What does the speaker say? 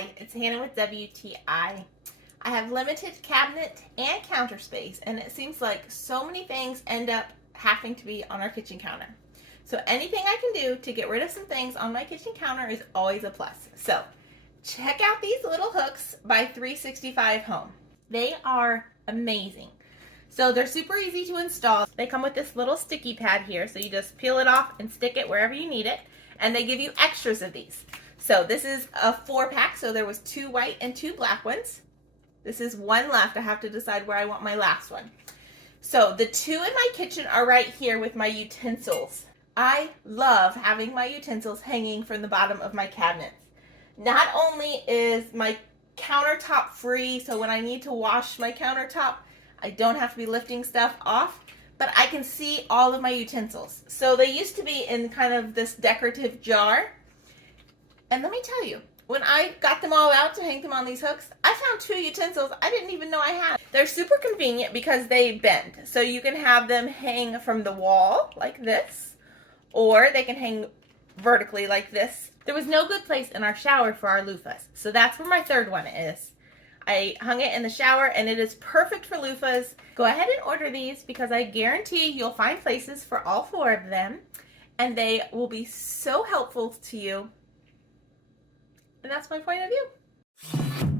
Hi, it's Hannah with WTI. I have limited cabinet and counter space, and it seems like so many things end up having to be on our kitchen counter. So anything I can do to get rid of some things on my kitchen counter is always a plus. So check out these little hooks by 365 Home. They are amazing. So they're super easy to install. They come with this little sticky pad here, so you just peel it off and stick it wherever you need it, and they give you extras of these. So this is a 4-pack, so there was 2 white and 2 black ones. This is 1 left. I have to decide where I want my last one. So the 2 in my kitchen are right here with my utensils. I love having my utensils hanging from the bottom of my cabinets. Not only is my countertop free, so when I need to wash my countertop, I don't have to be lifting stuff off, but I can see all of my utensils. So they used to be in kind of this decorative jar. And let me tell you, when I got them all out to hang them on these hooks, I found 2 utensils I didn't even know I had. They're super convenient because they bend. So you can have them hang from the wall like this, or they can hang vertically like this. There was no good place in our shower for our loofahs, so that's where my 3rd one is. I hung it in the shower, and it is perfect for loofahs. Go ahead and order these because I guarantee you'll find places for all 4 of them, and they will be so helpful to you. And that's my point of view.